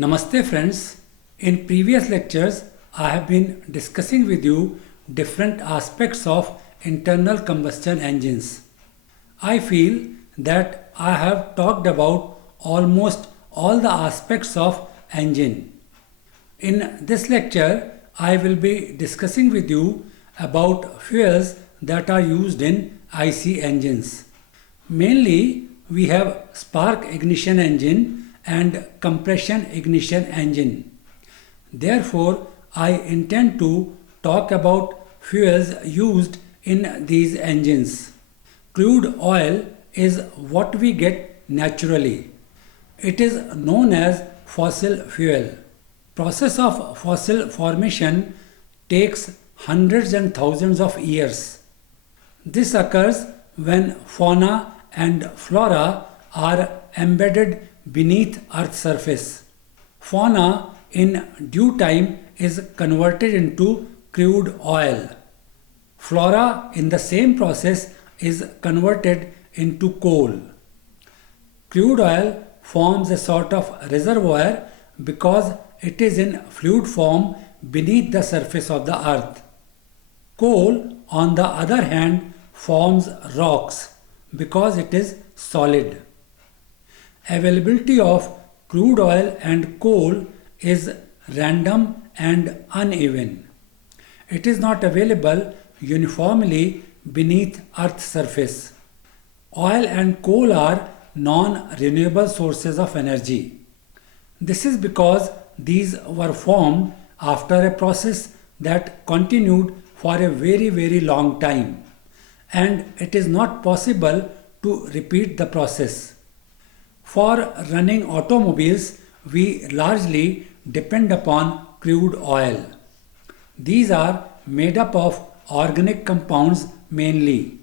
Namaste friends. In previous lectures, I have been discussing with you different aspects of internal combustion engines. I feel that I have talked about almost all the aspects of engine. In this lecture, I will be discussing with you about fuels that are used in IC engines. Mainly, we have spark ignition engine and compression ignition engine. Therefore, I intend to talk about fuels used in these engines. Crude oil is what we get naturally. It is known as fossil fuel. Process of fossil formation takes hundreds and thousands of years. This occurs when fauna and flora are embedded beneath Earth's surface. Fauna in due time is converted into crude oil. Flora in the same process is converted into coal. Crude oil forms a sort of reservoir because it is in fluid form beneath the surface of the earth. Coal, on the other hand, forms rocks because it is solid. Availability of crude oil and coal is random and uneven. It is not available uniformly beneath Earth's surface. Oil and coal are non-renewable sources of energy. This is because these were formed after a process that continued for a very long time, and it is not possible to repeat the process. For running automobiles, we largely depend upon crude oil. These are made up of organic compounds mainly.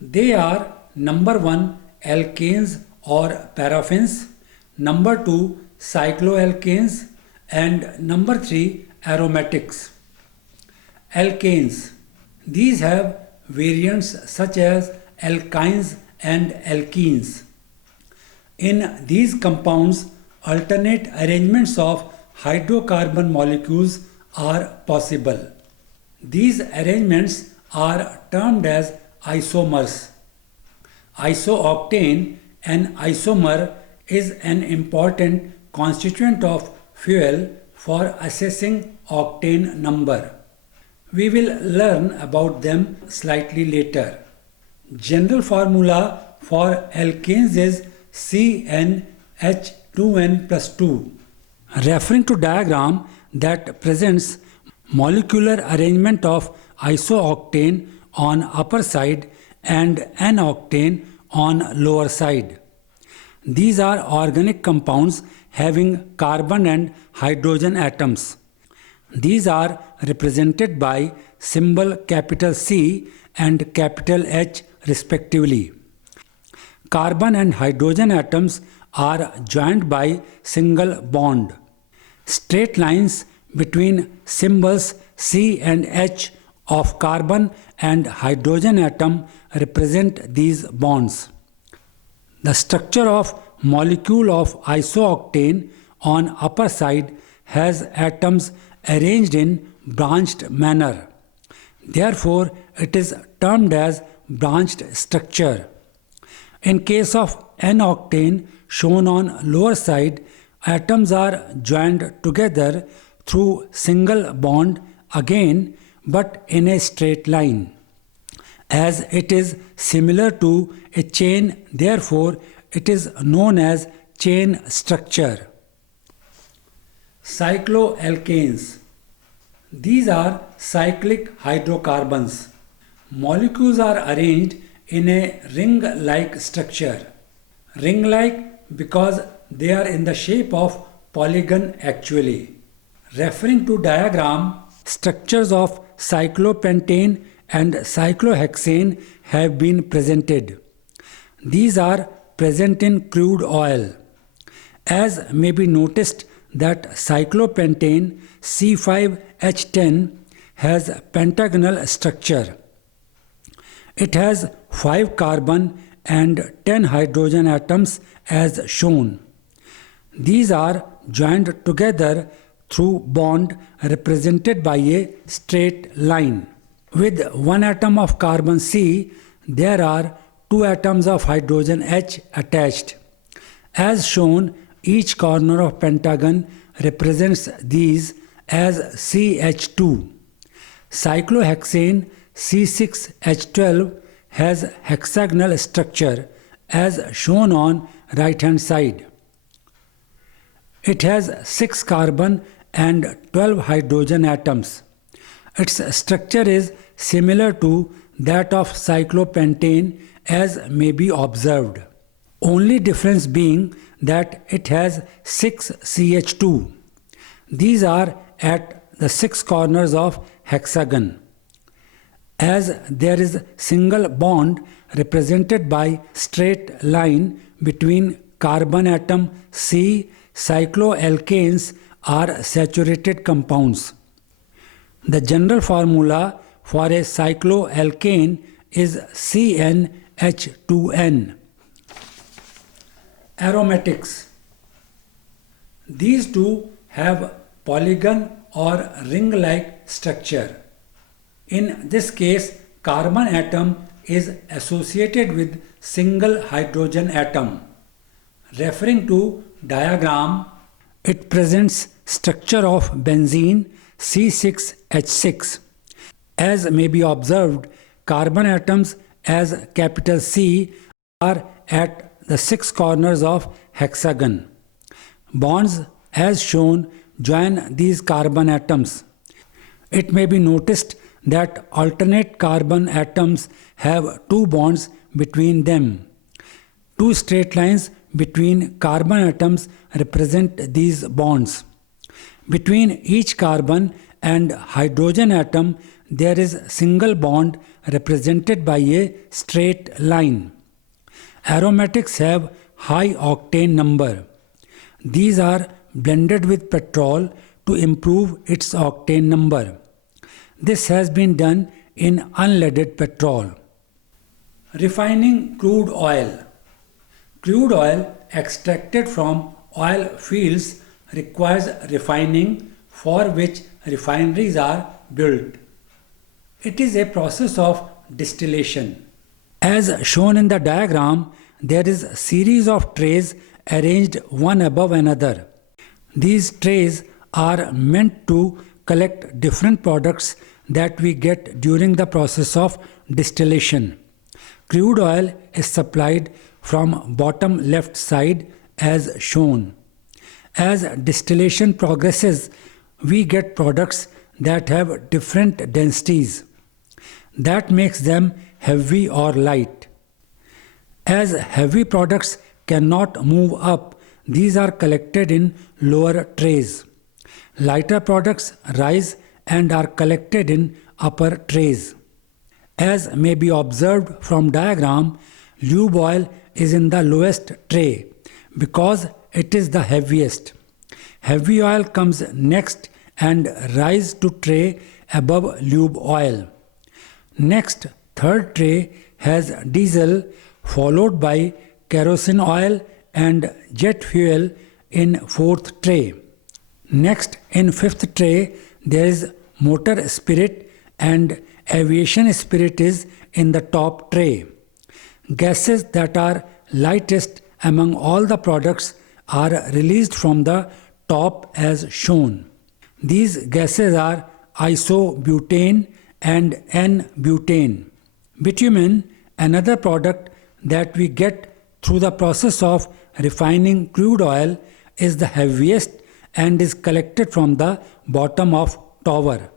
They are number 1 alkanes or paraffins, number 2 cycloalkanes, and number 3 aromatics. Alkanes. These have variants such as alkynes and alkenes. In these compounds, alternate arrangements of hydrocarbon molecules are possible. These arrangements are termed as isomers. Isooctane, an isomer, is an important constituent of fuel for assessing octane number. We will learn about them slightly later. General formula for alkanes is CnH2n plus 2. Referring to diagram that presents molecular arrangement of isooctane on upper side and N-octane on lower side. These are organic compounds having carbon and hydrogen atoms. These are represented by symbol capital C and capital H respectively. Carbon and hydrogen atoms are joined by single bond. Straight lines between symbols C and H of carbon and hydrogen atom represent these bonds. The structure of molecule of isooctane on upper side has atoms arranged in branched manner. Therefore, it is termed as branched structure. In case of N-octane shown on lower side, atoms are joined together through single bond again, but in a straight line. As it is similar to a chain, therefore it is known as chain structure. Cycloalkanes. These are cyclic hydrocarbons. Molecules are arranged in a ring-like structure. Ring-like because they are in the shape of polygon actually. Referring to diagram, structures of cyclopentane and cyclohexane have been presented. These are present in crude oil. As may be noticed that cyclopentane C5H10 has pentagonal structure. It has 5 carbon and 10 hydrogen atoms as shown. These are joined together through bond represented by a straight line. With one atom of carbon C, there are two atoms of hydrogen H attached. As shown, each corner of pentagon represents these as CH2. Cyclohexane C6H12 has hexagonal structure as shown on right hand side. It has 6 carbon and 12 hydrogen atoms. Its structure is similar to that of cyclopentane as may be observed. Only difference being that it has 6 CH2. These are at the 6 corners of hexagon. As there is single bond represented by straight line between carbon atom C, cycloalkanes are saturated compounds. The general formula for a cycloalkane is CnH2n. Aromatics. These two have polygon or ring-like structure. In this case, carbon atom is associated with single hydrogen atom. Referring to diagram, it presents structure of benzene C6H6. As may be observed, carbon atoms as capital C are at the 6 corners of hexagon. Bonds as shown join these carbon atoms. It may be noticed that alternate carbon atoms have 2 bonds between them. 2 straight lines between carbon atoms represent these bonds. Between each carbon and hydrogen atom there is single bond represented by a straight line. Aromatics have high octane number. These are blended with petrol to improve its octane number. This has been done in unleaded petrol. Refining crude oil. Crude oil extracted from oil fields requires refining, for which refineries are built. It is a process of distillation. As shown in the diagram, there is a series of trays arranged one above another. These trays are meant to collect different products that we get during the process of distillation. Crude oil is supplied from bottom left side as shown. As distillation progresses, we get products that have different densities. That makes them heavy or light. As heavy products cannot move up, these are collected in lower trays. Lighter products rise and are collected in upper trays. As may be observed from diagram, lube oil is in the lowest tray because it is the heaviest. Heavy oil comes next and rise to tray above lube oil. Next, third tray has diesel followed by kerosene oil and jet fuel in fourth tray. Next, in fifth tray, there is motor spirit and aviation spirit is in the top tray. Gases that are lightest among all the products are released from the top as shown. These gases are isobutane and N-butane. Bitumen, another product that we get through the process of refining crude oil, is the heaviest and is collected from the bottom of tower.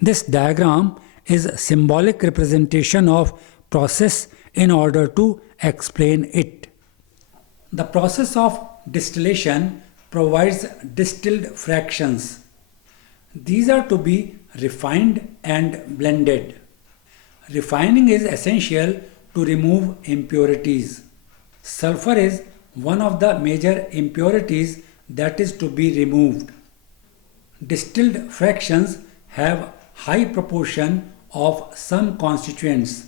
This diagram is a symbolic representation of process in order to explain it. The process of distillation provides distilled fractions. These are to be refined and blended. Refining is essential to remove impurities. Sulfur is one of the major impurities that is to be removed. Distilled fractions have high proportion of some constituents.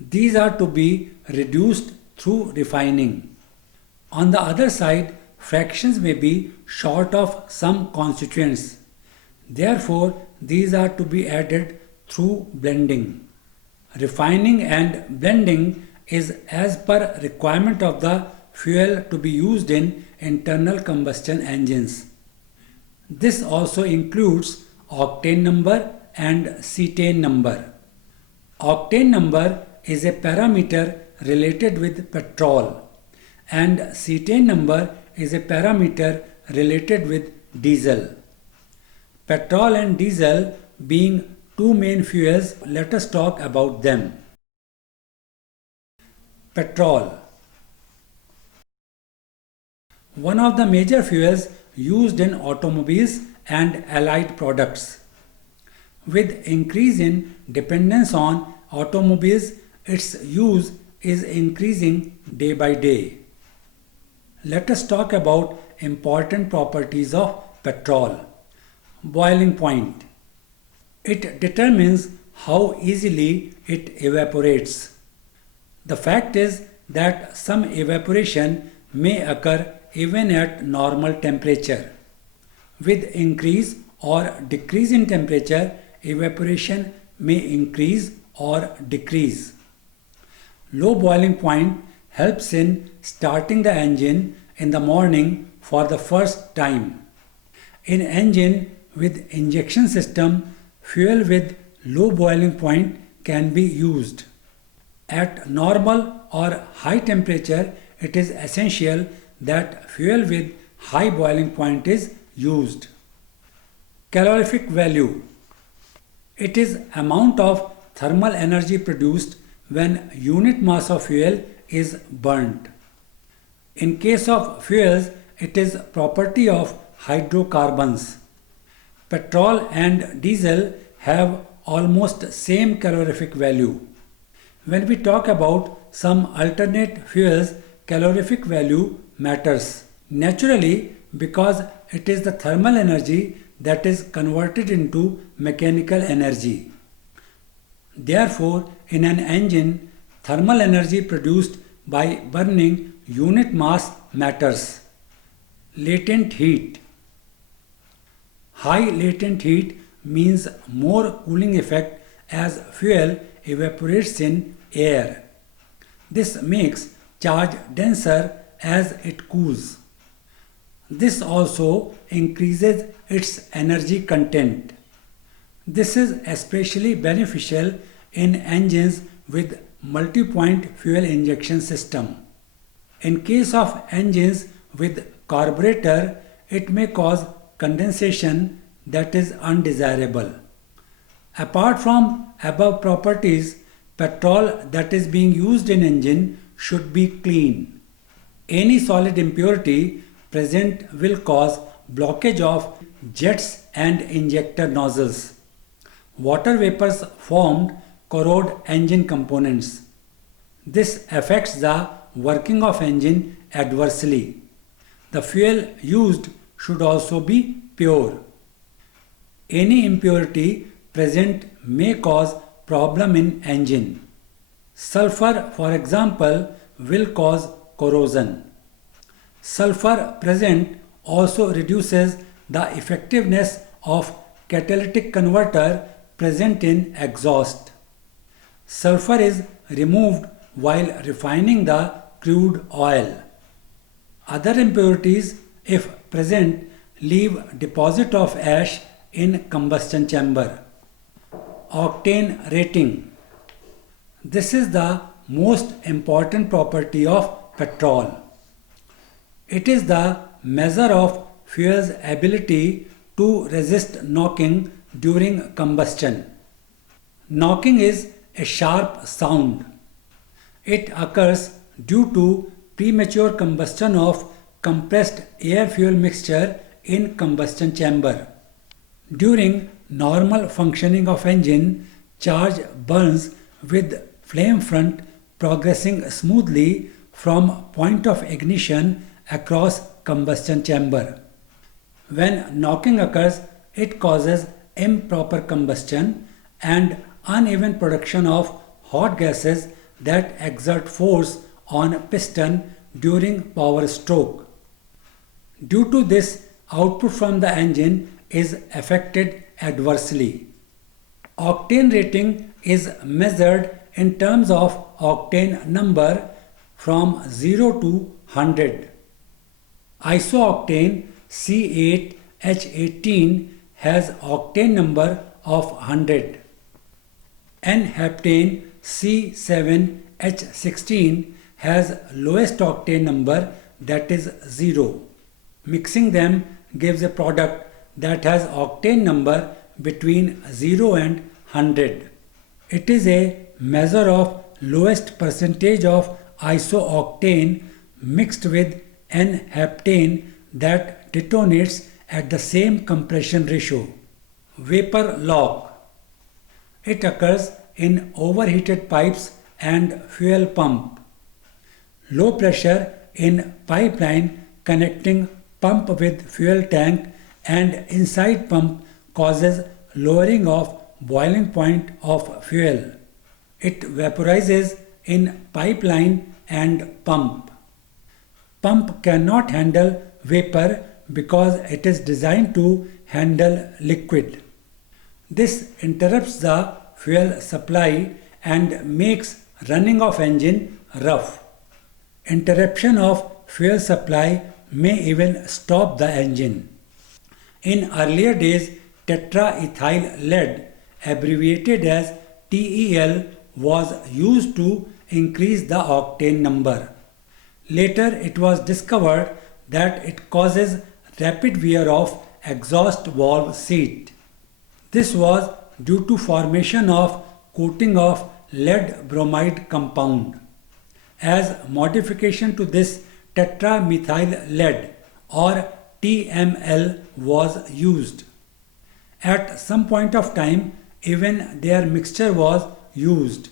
These are to be reduced through refining. On the other side, fractions may be short of some constituents. Therefore, these are to be added through blending. Refining and blending is as per requirement of the fuel to be used in internal combustion engines. This also includes octane number and cetane number. Octane number is a parameter related with petrol and cetane number is a parameter related with diesel. Petrol and diesel being two main fuels, let us talk about them. Petrol. One of the major fuels used in automobiles and allied products. With increase in dependence on automobiles, its use is increasing day by day. Let us talk about important properties of petrol. Boiling point. It determines how easily it evaporates. The fact is that some evaporation may occur even at normal temperature. With increase or decrease in temperature, evaporation may increase or decrease. Low boiling point helps in starting the engine in the morning for the first time. In engine with injection system, fuel with low boiling point can be used. At normal or high temperature, it is essential that fuel with high boiling point is used. Calorific value. It is amount of thermal energy produced when unit mass of fuel is burnt. In case of fuels, it is property of hydrocarbons. Petrol and diesel have almost same calorific value. When we talk about some alternate fuels, calorific value matters. Naturally, because it is the thermal energy that is converted into mechanical energy. Therefore, in an engine, thermal energy produced by burning unit mass matters. Latent heat. High latent heat means more cooling effect as fuel evaporates in air. This makes charge denser as it cools. This also increases its energy content. This is especially beneficial in engines with multi-point fuel injection system. In case of engines with carburetor, it may cause condensation that is undesirable. Apart from above properties, petrol that is being used in engine should be clean. Any solid impurity present will cause blockage of jets and injector nozzles. Water vapors formed corrode engine components. This affects the working of engine adversely. The fuel used should also be pure. Any impurity present may cause problem in engine. Sulfur, for example, will cause corrosion. Sulfur present also reduces the effectiveness of catalytic converter present in exhaust. Sulfur is removed while refining the crude oil. Other impurities, if present, leave deposit of ash in combustion chamber. Octane rating. This is the most important property of petrol. It is the measure of fuel's ability to resist knocking during combustion. Knocking is a sharp sound. It occurs due to premature combustion of compressed air-fuel mixture in combustion chamber. During normal functioning of engine, charge burns with flame front progressing smoothly from point of ignition across combustion chamber. When knocking occurs, it causes improper combustion and uneven production of hot gases that exert force on piston during power stroke. Due to this, output from the engine is affected adversely. Octane rating is measured in terms of octane number from 0 to 100. Isooctane C8H18 has octane number of 100. N-heptane C7H16 has lowest octane number, that is 0. Mixing them gives a product that has octane number between 0 and 100. It is a measure of lowest percentage of isooctane mixed with N-heptane that detonates at the same compression ratio. Vapor lock. It occurs in overheated pipes and fuel pump. Low pressure in pipeline connecting pump with fuel tank and inside pump causes lowering of boiling point of fuel. It vaporizes in pipeline and pump. Pump cannot handle vapor because it is designed to handle liquid. This interrupts the fuel supply and makes running of engine rough. Interruption of fuel supply may even stop the engine. In earlier days, tetraethyl lead, abbreviated as TEL, was used to increase the octane number. Later, it was discovered that it causes rapid wear of exhaust valve seat. This was due to formation of coating of lead bromide compound. As modification to this, tetramethyl lead or TML was used. At some point of time, even their mixture was used.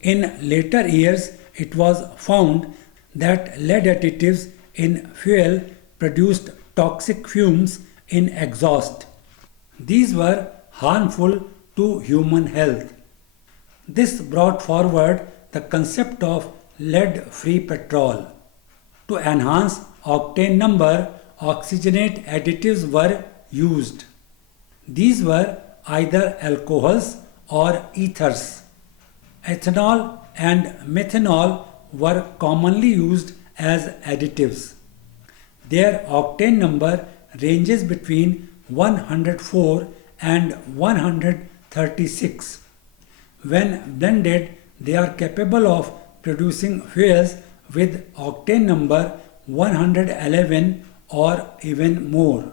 In later years, it was found that lead additives in fuel produced toxic fumes in exhaust. These were harmful to human health. This brought forward the concept of lead-free petrol. To enhance octane number, oxygenate additives were used. These were either alcohols or ethers. Ethanol and methanol were commonly used as additives. Their octane number ranges between 104 and 136. When blended, they are capable of producing fuels with octane number 111 or even more.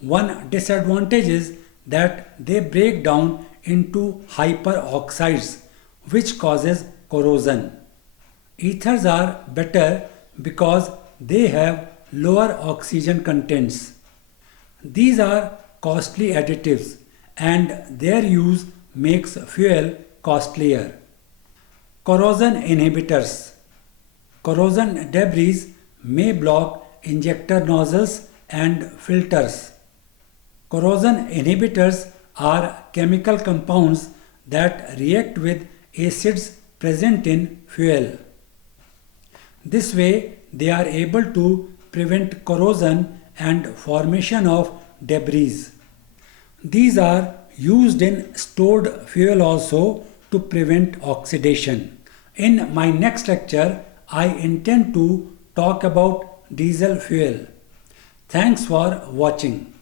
One disadvantage is that they break down into hyperoxides, which causes corrosion. Ethers are better because they have lower oxygen contents. These are costly additives and their use makes fuel costlier. Corrosion inhibitors. Corrosion debris may block injector nozzles and filters. Corrosion inhibitors are chemical compounds that react with acids present in fuel. This way, they are able to prevent corrosion and formation of debris. These are used in stored fuel also to prevent oxidation. In my next lecture, I intend to talk about diesel fuel. Thanks for watching.